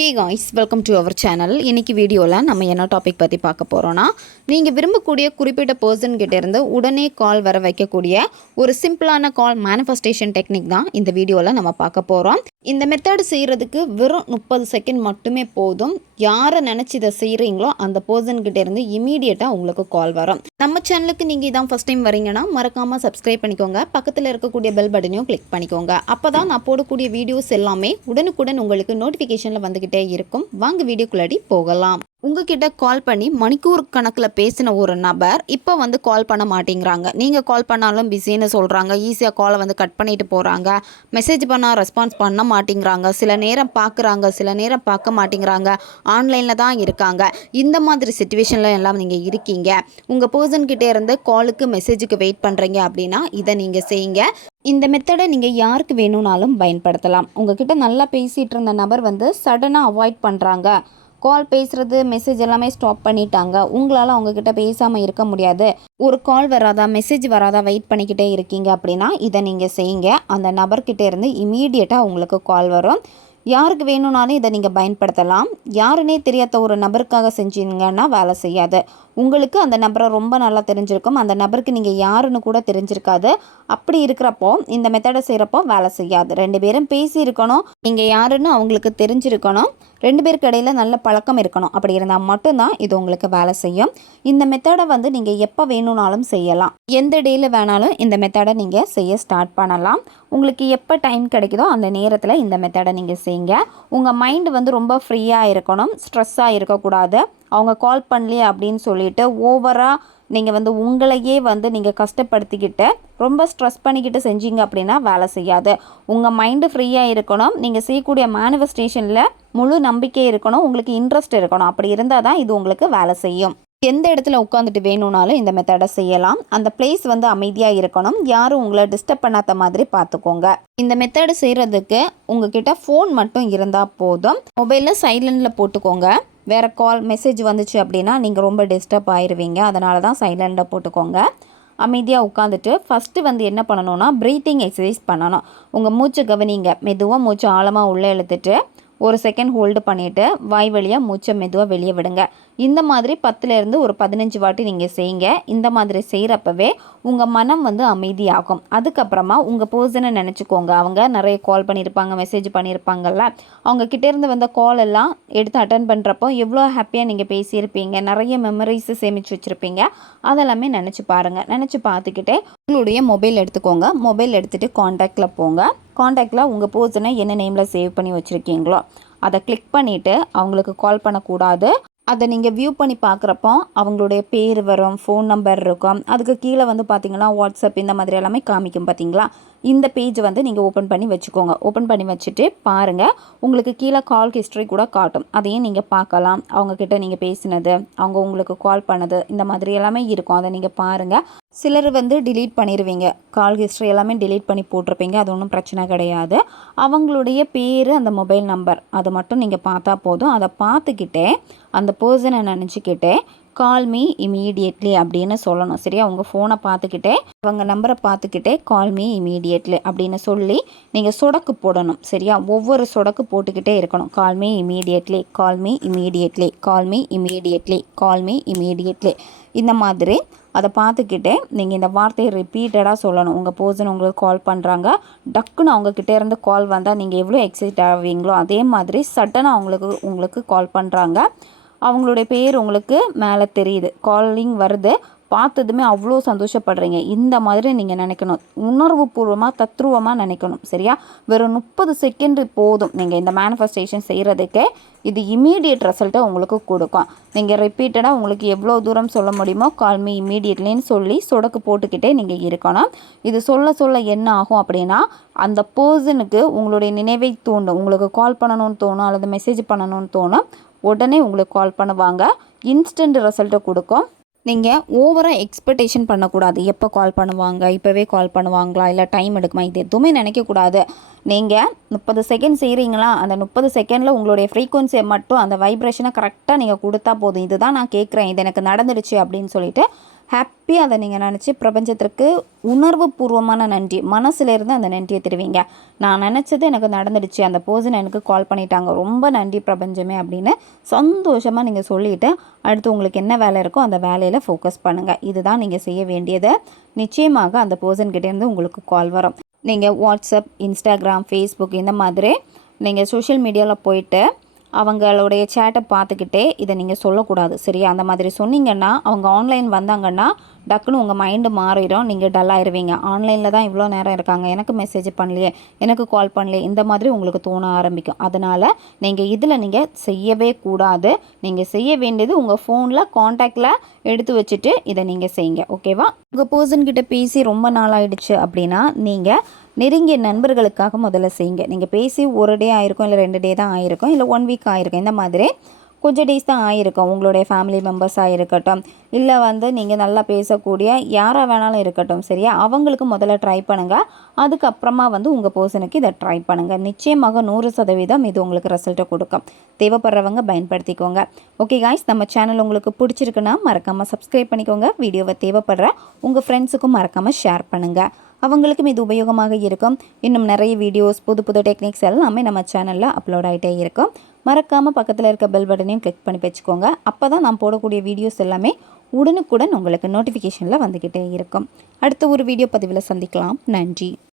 Hey guys, welcome to our channel. இன்னைக்கு வீடியோவில் நம்ம என்ன டாபிக் பற்றி பார்க்க போகிறோன்னா, நீங்கள் விரும்பக்கூடிய குறிப்பிட்ட பர்சன் கிட்ட இருந்து உடனே கால் வர வைக்கக்கூடிய ஒரு சிம்பிளான கால் மேனிஃபெஸ்டேஷன் டெக்னிக் தான் இந்த வீடியோவில் நம்ம பார்க்க போகிறோம். இந்த மெத்தட் செய்கிறதுக்கு வெறும் 30 செகண்ட் மட்டுமே போதும். யாரை நினச்சி இதை செய்கிறீங்களோ அந்த பர்சன் கிட்ட இருந்து இமீடியட்டாக உங்களுக்கு கால் வரும். நம்ம சேனலுக்கு நீங்கள் இதான் ஃபஸ்ட் டைம் வரீங்கன்னா மறக்காமல் சப்ஸ்கிரைப் பண்ணிக்கோங்க. பக்கத்தில் இருக்கக்கூடிய பெல் பட்டனையும் கிளிக் பண்ணிக்கோங்க. அப்போ தான் நான் போடக்கூடிய வீடியோஸ் எல்லாமே உடனுக்குடன் உங்களுக்கு நோட்டிஃபிகேஷனில் வந்துக்கிட்டே இருக்கும். வாங்க வீடியோக்குள்ளாடி போகலாம். உங்ககிட்ட கால் பண்ணி மணிக்கூர் கணக்கில் பேசின ஒரு நபர் இப்போ கால் பண்ண மாட்டேங்கிறாங்க. நீங்கள் கால் பண்ணாலும் பிஸின்னு சொல்கிறாங்க. ஈஸியாக காலை கட் பண்ணிட்டு போகிறாங்க. மெசேஜ் பண்ணால் ரெஸ்பான்ஸ் பண்ண மாட்டேங்கிறாங்க. சில நேரம் பார்க்குறாங்க, சில நேரம் பார்க்க மாட்டேங்கிறாங்க. ஆன்லைனில் தான் இருக்காங்க. இந்த மாதிரி சிச்சுவேஷனில் எல்லாம் நீங்கள் இருக்கீங்க. உங்கள் பர்சன்கிட்டே இருந்து காலுக்கு மெசேஜுக்கு வெயிட் பண்ணுறீங்க அப்படின்னா இதை நீங்கள் செய்யுங்க. இந்த மெத்தடை நீங்கள் யாருக்கு வேணும்னாலும் பயன்படுத்தலாம். உங்ககிட்ட நல்லா பேசிகிட்டு இருந்த நபர் சடனாக அவாய்ட் பண்ணுறாங்க. கால் பேசுகிறது, மெசேஜ் எல்லாமே ஸ்டாப் பண்ணிட்டாங்க. உங்களால் அவங்கக்கிட்ட பேசாமல் இருக்க முடியாது. ஒரு கால் வராதா, மெசேஜ் வராதா வெயிட் பண்ணிக்கிட்டே இருக்கீங்க அப்படின்னா இதை நீங்கள் செய்யுங்க. அந்த நபர்கிட்ட இருந்து இமீடியட்டாக உங்களுக்கு கால் வரும். யாருக்கு வேணும்னாலும் இதை நீங்கள் பயன்படுத்தலாம். யாருன்னே தெரியாத ஒரு நபருக்காக செஞ்சீங்கன்னா வேலை செய்யாது. உங்களுக்கு அந்த நபரை ரொம்ப நல்லா தெரிஞ்சிருக்கும். அந்த நபருக்கு நீங்கள் யாருன்னு கூட தெரிஞ்சிருக்காது. அப்படி இருக்கிறப்போ இந்த மெத்தடை செய்கிறப்போ வேலை செய்யாது. 2 பேரும் பேசி இருக்கணும். நீங்கள் யாருன்னு அவங்களுக்கு தெரிஞ்சிருக்கணும். 2 பேருக்கு இடையில் நல்ல பழக்கம் இருக்கணும். அப்படி இருந்தால் மட்டும்தான் இது உங்களுக்கு வேலை செய்யும். இந்த மெத்தடை நீங்கள் எப்போ வேணும்னாலும் செய்யலாம். எந்த டேயில் வேணாலும் இந்த மெத்தடை நீங்கள் செய்ய ஸ்டார்ட் பண்ணலாம். உங்களுக்கு எப்போ டைம் கிடைக்குதோ அந்த நேரத்தில் இந்த மெத்தடை நீங்கள் செய்யுங்க. உங்கள் மைண்டு ரொம்ப ஃப்ரீயாக இருக்கணும். ஸ்ட்ரெஸ்ஸாக இருக்கக்கூடாது. அவங்க கால் பண்ணலையே அப்படின்னு சொல்லிட்டு ஓவராக நீங்கள் உங்களையே நீங்கள் கஷ்டப்படுத்திக்கிட்டு ரொம்ப ஸ்ட்ரெஸ் பண்ணிக்கிட்டு செஞ்சீங்க அப்படின்னா வேலை செய்யாது. உங்கள் மைண்டு ஃப்ரீயாக இருக்கணும். நீங்கள் செய்யக்கூடிய மேனிஃபெஸ்டேஷனில் முழு நம்பிக்கை இருக்கணும். உங்களுக்கு இன்ட்ரெஸ்ட் இருக்கணும். அப்படி இருந்தால் தான் இது உங்களுக்கு வேலை செய்யும். எந்த இடத்துல உட்காந்துட்டு வேணும்னாலும் இந்த மெத்தடை செய்யலாம். அந்த பிளேஸ் அமைதியாக இருக்கணும். யாரும் உங்களை டிஸ்டர்ப் பண்ணாத மாதிரி பார்த்துக்கோங்க. இந்த மெத்தடு செய்கிறதுக்கு உங்ககிட்ட ஃபோன் மட்டும் இருந்தால் போதும். மொபைலில் சைலண்டில் போட்டுக்கோங்க. வேறு கால் மெசேஜ் வந்துச்சு அப்படின்னா நீங்கள் ரொம்ப டிஸ்டர்ப் ஆயிடுவீங்க. அதனால தான் சைலண்டில் போட்டுக்கோங்க. அமைதியாக உட்காந்துட்டு ஃபஸ்ட்டு என்ன பண்ணணும்னா ப்ரீத்திங் எக்ஸசைஸ் பண்ணணும். உங்கள் மூச்சை கவனிங்க. மெதுவாக மூச்சு ஆழமாக உள்ளே இழுத்துட்டு 1 செகண்ட் ஹோல்டு பண்ணிவிட்டு வாய் வழியாக மூச்சை மெதுவாக வெளியே விடுங்க. இந்த மாதிரி 10லேருந்து ஒரு 15 வாட்டி நீங்கள் செய்யுங்க. இந்த மாதிரி செய்கிறப்பவே உங்கள் மனம் அமைதியாகும். அதுக்கப்புறமா உங்கள் பர்சனை நினச்சிக்கோங்க. அவங்க நிறைய கால் பண்ணியிருப்பாங்க, மெசேஜ் பண்ணியிருப்பாங்கல்ல. அவங்க கிட்டேருந்து வந்த கால் எல்லாம் எடுத்து அட்டன் பண்ணுறப்போ எவ்வளோ ஹாப்பியாக நீங்கள் பேசியிருப்பீங்க. நிறைய மெமரிஸு சேமித்து வச்சுருப்பீங்க. அதெல்லாமே நினச்சி பாருங்கள். நினச்சி பார்த்துக்கிட்டே உங்களுடைய மொபைல் எடுத்துக்கோங்க. மொபைல் எடுத்துகிட்டு காண்டாக்டில் போங்க. காண்டாக்டில் உங்கள் பர்சனை என்ன நேமில் சேவ் பண்ணி வச்சுருக்கீங்களோ அதை கிளிக் பண்ணிவிட்டு அவங்களுக்கு கால் பண்ணக்கூடாது. அதை நீங்கள் வியூ பண்ணி பார்க்குறப்போ அவங்களுடைய பேர் வரும், ஃபோன் நம்பர் இருக்கும். அதுக்கு கீழே பார்த்தீங்கன்னா வாட்ஸ்அப் இந்த மாதிரி எல்லாமே காமிக்கும். பார்த்தீங்களா, இந்த பேஜ் நீங்கள் ஓப்பன் பண்ணி வச்சுக்கோங்க. ஓப்பன் பண்ணி வச்சுட்டு பாருங்கள். உங்களுக்கு கீழே கால் ஹிஸ்ட்ரி கூட காட்டும். அதையும் நீங்கள் பார்க்கலாம். அவங்கக்கிட்ட நீங்கள் பேசினது, அவங்க உங்களுக்கு கால் பண்ணது, இந்த மாதிரி எல்லாமே இருக்கும். அதை நீங்கள் பாருங்கள். சிலர் டிலீட் பண்ணிடுவீங்க. கால் ஹிஸ்ட்ரி எல்லாமே டிலீட் பண்ணி போட்டிருப்பீங்க. அது ஒன்றும் பிரச்சனை கிடையாது. அவங்களுடைய பேர், அந்த மொபைல் நம்பர் அது மட்டும் நீங்கள் பார்த்தா போதும். அதை பார்த்துக்கிட்டே அந்த பர்சனை நினச்சிக்கிட்டே கால் மீ இமீடியட்லி அப்படின்னு சொல்லணும். சரியா, உங்கள் ஃபோனை பார்த்துக்கிட்டே அவங்க நம்பரை பார்த்துக்கிட்டே கால் மீ இமீடியட்லி அப்படின்னு சொல்லி நீங்கள் சொடக்கு போடணும். சரியா, ஒவ்வொரு சொடக்கு போட்டுக்கிட்டே இருக்கணும். Call me immediately, call me immediately, call me immediately, call me immediately. இந்த மாதிரி அதை பார்த்துக்கிட்டே நீங்கள் இந்த வார்த்தையை ரிப்பீட்டடாக சொல்லணும். உங்கள் பர்சன் உங்களுக்கு கால் பண்ணுறாங்க. டக்குன்னு அவங்கக்கிட்டே இருந்து கால் வந்தால் நீங்கள் எவ்வளோ எக்ஸைட் ஆவீங்களோ அதே மாதிரி சடனாக உங்களுக்கு கால் பண்ணுறாங்க. அவங்களுடைய பேர் உங்களுக்கு மேலே தெரியுது, காலிங் வருது. பார்த்ததுமே அவ்வளோ சந்தோஷப்படுறீங்க. இந்த மாதிரி நீங்கள் நினைக்கணும். உணர்வுபூர்வமாக தத்ரூபமாக நினைக்கணும். சரியா, வெறும் 30 செகண்ட் போதும். நீங்கள் இந்த மேனிஃபெஸ்டேஷன் செய்கிறதுக்கே இது இமீடியட் ரிசல்ட்டை உங்களுக்கு கொடுக்கும். நீங்கள் ரிப்பீட்டடாக உங்களுக்கு எவ்வளோ தூரம் சொல்ல முடியுமோ கால் மீ இமீடியட்லின்னு சொல்லி சொடக்கு போட்டுக்கிட்டே நீங்கள் இருக்கணும். இது சொல்ல சொல்ல என்ன ஆகும் அப்படின்னா அந்த பர்சனுக்கு உங்களுடைய நினைவை தூண்டும். உங்களுக்கு கால் பண்ணணும்னு தோணும் அல்லது மெசேஜ் பண்ணணும்னு தோணும். உடனே உங்களுக்கு கால் பண்ணுவாங்க. இன்ஸ்டன்ட் ரிசல்ட்டை கொடுக்கும். நீங்கள் ஓவராக எக்ஸ்பெக்டேஷன் பண்ணக்கூடாது. எப்போ கால் பண்ணுவாங்க, இப்போவே கால் பண்ணுவாங்களா, இல்லை டைம் எடுக்குமா, இது எதுவுமே நினைக்கக்கூடாது. நீங்கள் 30 செகண்ட் செய்கிறீங்களா, அந்த 30 செகண்டில் உங்களுடைய ஃப்ரீக்வன்சியை மட்டும், அந்த வைப்ரேஷனை கரெக்டாக நீங்கள் கொடுத்தா போதும். இதுதான் நான் கேட்குறேன், இது எனக்கு நடந்துடுச்சு அப்படின்னு சொல்லிட்டு ஹாப்பியாக அதை நீங்கள் நினச்சி பிரபஞ்சத்திற்கு உணர்வு பூர்வமான நன்றி மனசுலேருந்து அந்த நன்றியை தருவீங்க. நான் நினச்சது எனக்கு நடந்துடுச்சு, அந்த பர்சன் எனக்கு கால் பண்ணிட்டாங்க, ரொம்ப நன்றி பிரபஞ்சமே அப்படின்னு சந்தோஷமாக நீங்கள் சொல்லிவிட்டு அடுத்து உங்களுக்கு என்ன வேலை இருக்கோ அந்த வேலையில் ஃபோக்கஸ் பண்ணுங்கள். இதுதான் நீங்கள் செய்ய வேண்டியது. நிச்சயமாக அந்த பர்சன்கிட்டேருந்து உங்களுக்கு கால் வரும். நீங்கள் வாட்ஸ்அப், இன்ஸ்டாகிராம், ஃபேஸ்புக் இந்த மாதிரி நீங்கள் சோஷியல் மீடியாவில் போயிட்டு அவங்களுடைய சேட்டை பார்த்துக்கிட்டே இதை நீங்கள் சொல்லக்கூடாது, சரியா? அந்த மாதிரி சொன்னீங்கன்னா அவங்க ஆன்லைன் வந்தாங்கன்னா டக்குன்னு உங்கள் மைண்டு மாறிடும், நீங்கள் டல்லாயிருவீங்க. ஆன்லைனில் தான் இவ்வளோ நேரம் இருக்காங்க, எனக்கு மெசேஜ் பண்ணலையே, எனக்கு கால் பண்ணலையே, இந்த மாதிரி உங்களுக்கு தோண ஆரம்பிக்கும். அதனால் நீங்கள் செய்யவே கூடாது. நீங்கள் செய்ய வேண்டியது உங்கள் ஃபோனில் காண்டாக்டில் எடுத்து வச்சுட்டு இதை நீங்கள் செய்யுங்க, ஓகேவா? உங்கள் பர்சன்கிட்ட பேசி ரொம்ப நாள் ஆயிடுச்சு அப்படின்னா நீங்கள் நெருங்கிய நண்பர்களுக்காக முதல்ல செய்யுங்க. நீங்கள் பேசி ஒரு டே ஆயிருக்கும், இல்லை 2 டே தான் ஆயிருக்கும், இல்லை 1 வீக் ஆயிருக்கும். இந்த மாதிரி கொஞ்சம் டேஸ் தான் ஆயிருக்கும். உங்களுடைய ஃபேமிலி மெம்பர்ஸாக இருக்கட்டும், இல்லை நீங்கள் நல்லா பேசக்கூடிய யாராக வேணாலும் இருக்கட்டும், சரியா? அவங்களுக்கு முதல்ல ட்ரை பண்ணுங்கள். அதுக்கப்புறமா உங்கள் பர்சனுக்கு இதை ட்ரை பண்ணுங்கள். நிச்சயமாக 100% இது உங்களுக்கு ரிசல்ட்டை கொடுக்கும். தேவைப்படுறவங்க பயன்படுத்திக்கோங்க. ஓகே காய்ஸ், நம்ம சேனல் உங்களுக்கு பிடிச்சிருக்குன்னா மறக்காமல் சப்ஸ்கிரைப் பண்ணிக்கோங்க. வீடியோவை தேவைப்படுற உங்கள் ஃப்ரெண்ட்ஸுக்கும் மறக்காமல் ஷேர் பண்ணுங்கள். அவங்களுக்கும் இது உபயோகமாக இருக்கும். இன்னும் நிறைய வீடியோஸ், புது புது டெக்னிக்ஸ் எல்லாமே நம்ம சேனலில் அப்லோட் ஆகிட்டே இருக்கும். மறக்காமல் பக்கத்தில் இருக்க பெல் பட்டனையும் கிளிக் பண்ணி வச்சுக்கோங்க. அப்போ தான் நான் போடக்கூடிய வீடியோஸ் எல்லாமே உடனுக்குடன் உங்களுக்கு நோட்டிஃபிகேஷனில் வந்துக்கிட்டே இருக்கும். அடுத்த ஒரு வீடியோ பதிவில் சந்திக்கலாம். நன்றி.